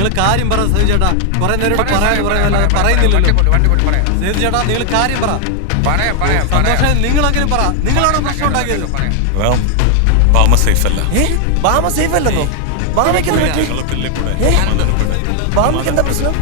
നിങ്ങൾ കാര്യം പറ സേതു ചേട്ടാ. കുറെ നേരോട് പറയുന്നില്ലല്ലോ. സേതു ചേട്ടാ നിങ്ങൾ കാര്യം പറ. സന്തോഷം നിങ്ങളെങ്കിലും പറ. നിങ്ങളാണോ പ്രശ്നം ഉണ്ടാക്കിയത്? ബാമ സേഫ് അല്ല. ബാമ സേഫ് അല്ലെന്നോ? ബാമയ്ക്ക് എന്താ പ്രശ്നം?